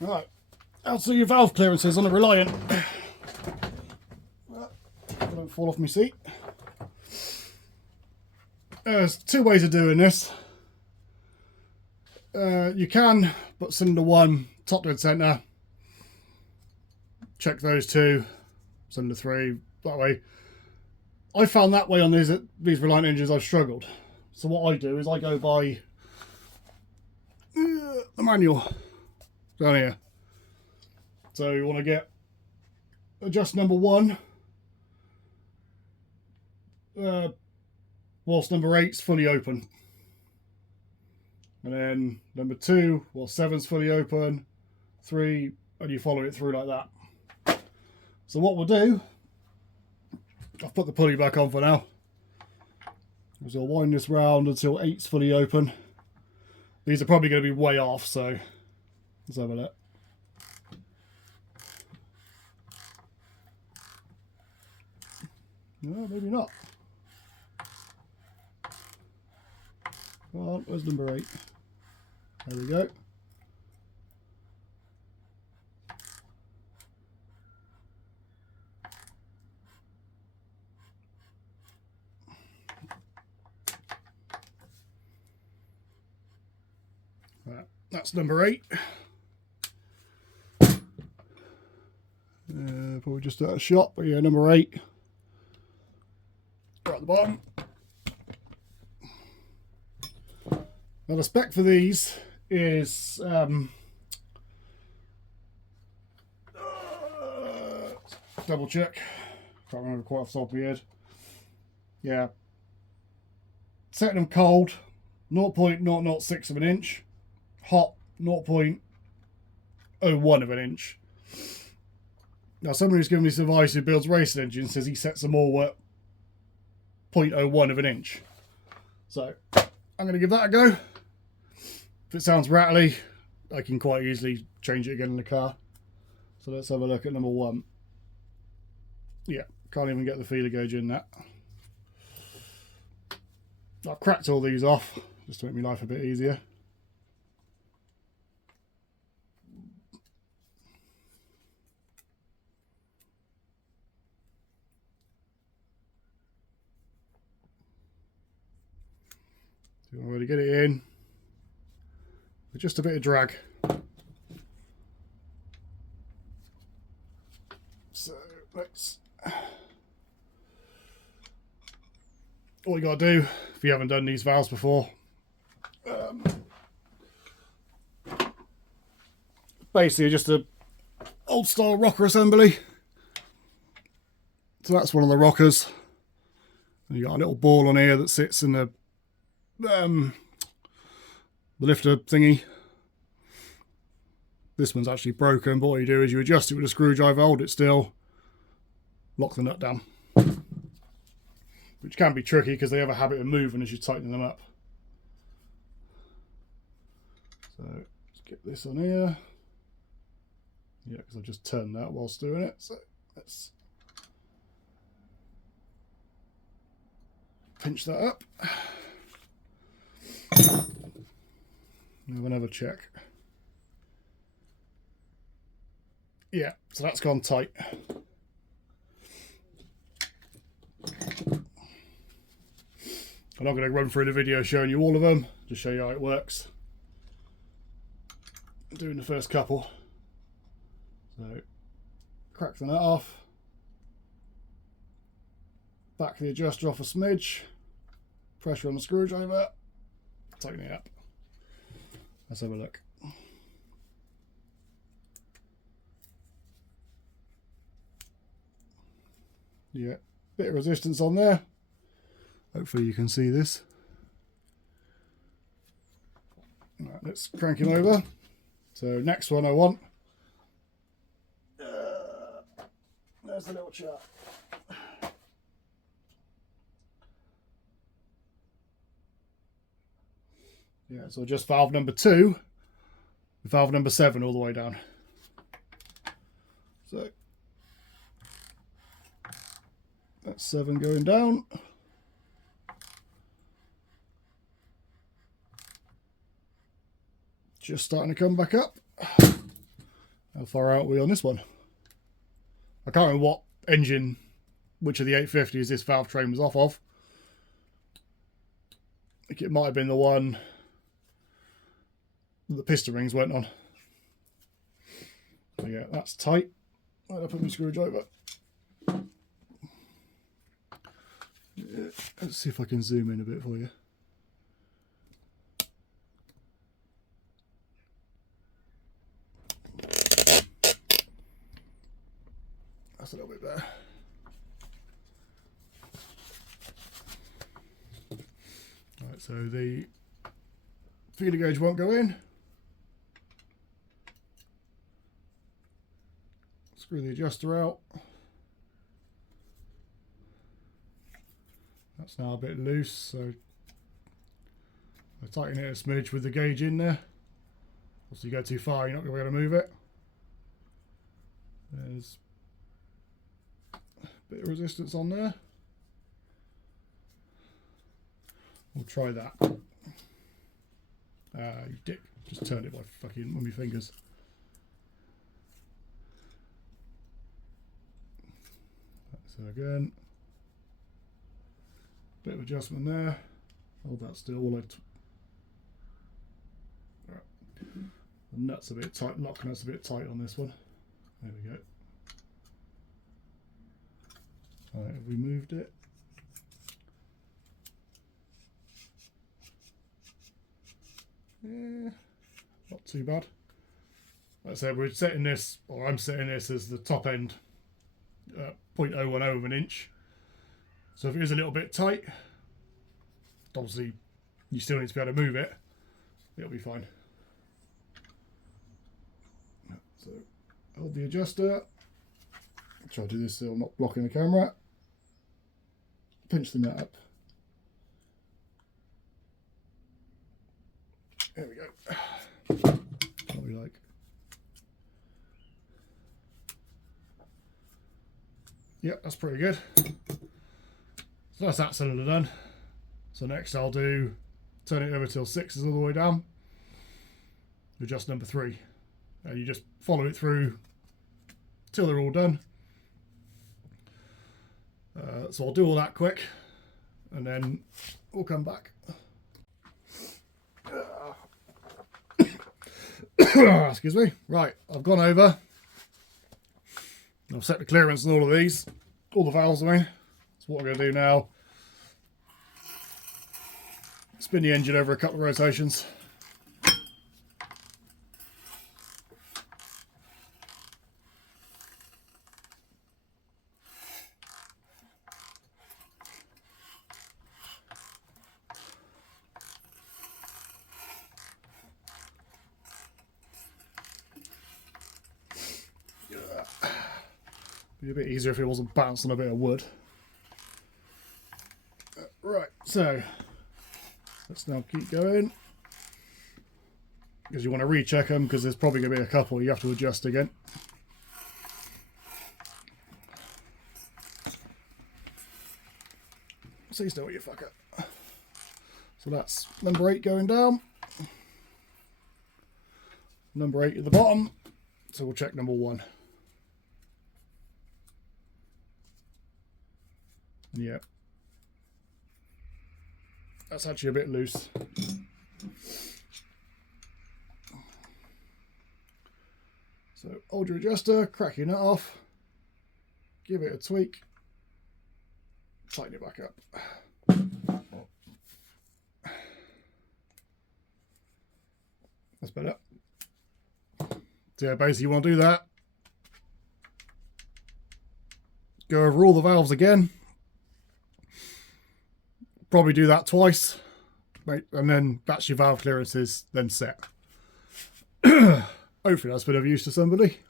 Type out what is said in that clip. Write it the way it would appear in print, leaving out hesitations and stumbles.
Right, I'll see your valve clearances on a Reliant. Don't fall off my seat. There's two ways of doing this. You can put cylinder 1 top dead centre, check those two, cylinder 3 that way. I found that way on these Reliant engines I've struggled. So what I do is I go by the manual down here. So you want to get adjust number 1 whilst number 8's fully open, and then number 2 whilst 7's fully open, 3, and you follow it through like that. So what we'll do, I've put the pulley back on for now, is I'll wind this round until 8's fully open. These are probably going to be way off, so let's have a look. No, maybe not. Well, where's number 8? There we go. Right, that's number 8. Probably just out of shot, but yeah, number 8. Right at the bottom. Now the spec for these is double check. Can't remember quite off the top of my head. Yeah, setting them cold, 0.006 of an inch. Hot, 0.01 of an inch. Now somebody who's given me some advice who builds racing engines says he sets them all at 0.01 of an inch. So I'm going to give that a go. If it sounds rattly, I can quite easily change it again in the car. So let's have a look at number 1. Yeah, can't even get the feeler gauge in that. I've cracked all these off just to make my life a bit easier. You want to really get it in with just a bit of drag. So let's. All you got to do, if you haven't done these valves before, basically just a old style rocker assembly. So that's one of the rockers. And you got a little ball on here that sits in the lifter thingy. This one's actually broken, but what you do is you adjust it with a screwdriver, hold it still, lock the nut down. Which can be tricky because they have a habit of moving as you tighten them up. So let's get this on here. Yeah, because I've just turned that whilst doing it. So let's pinch that up. Have another check. Yeah, so that's gone tight. I'm not going to run through the video showing you all of them, just show you how it works. Doing the first couple. So, crack the nut off. Back the adjuster off a smidge. Pressure on the screwdriver. Tighten it up. Let's have a look. Yeah, bit of resistance on there. Hopefully you can see this. Right, let's crank him over. So next one I want. There's the little chart. Yeah, so just valve number 2, valve number 7 all the way down. So that's 7 going down. Just starting to come back up. How far out are we on this one? I can't remember what engine, which of the 850s this valve train was off of. I think it might have been the one that the piston rings went on. So yeah, that's tight. I'll put my screwdriver. Yeah, let's see if I can zoom in a bit for you. That's a little bit better. Right, so the feeder gauge won't go in. Screw the adjuster out. That's now a bit loose, so I tighten it a smidge with the gauge in there. Once you go too far, you're not going to be able to move it. There's a bit of resistance on there. We'll try that. You dick. Just turned it by fucking with my fingers. So again, bit of adjustment there. Hold that still. Right. The nut's a bit tight. Lock nut's a bit tight on this one. There we go. Alright, have we moved it? Yeah, not too bad. Like I said, we're setting this, or I'm setting this as the top end, 0.010 of an inch. So if it is a little bit tight, obviously you still need to be able to move it. It'll be fine. So hold the adjuster. Try to do this so I'm not blocking the camera. Pinch the nut up. There we go. What we like. Yep, that's pretty good. So that's that cylinder done. So next I'll do, turn it over till 6 is all the way down. Adjust number 3. And you just follow it through till they're all done. So I'll do all that quick and then we'll come back. Excuse me. Right, I've gone over. I've set the clearance on all of these, all the valves I mean. So what I'm going to do now, spin the engine over a couple of rotations. Be a bit easier if it wasn't bouncing on a bit of wood. Right, so let's now keep going. Because you want to recheck them because there's probably going to be a couple you have to adjust again. So you still what you fuck up. So that's number 8 going down. Number 8 at the bottom. So we'll check number 1. Yeah, that's actually a bit loose. So hold your adjuster, crack your nut off, give it a tweak, tighten it back up. That's better. So yeah, basically you want to do that. Go over all the valves again. Probably do that twice, right, and then that's your valve clearances then set. Hopefully that's been of use to somebody.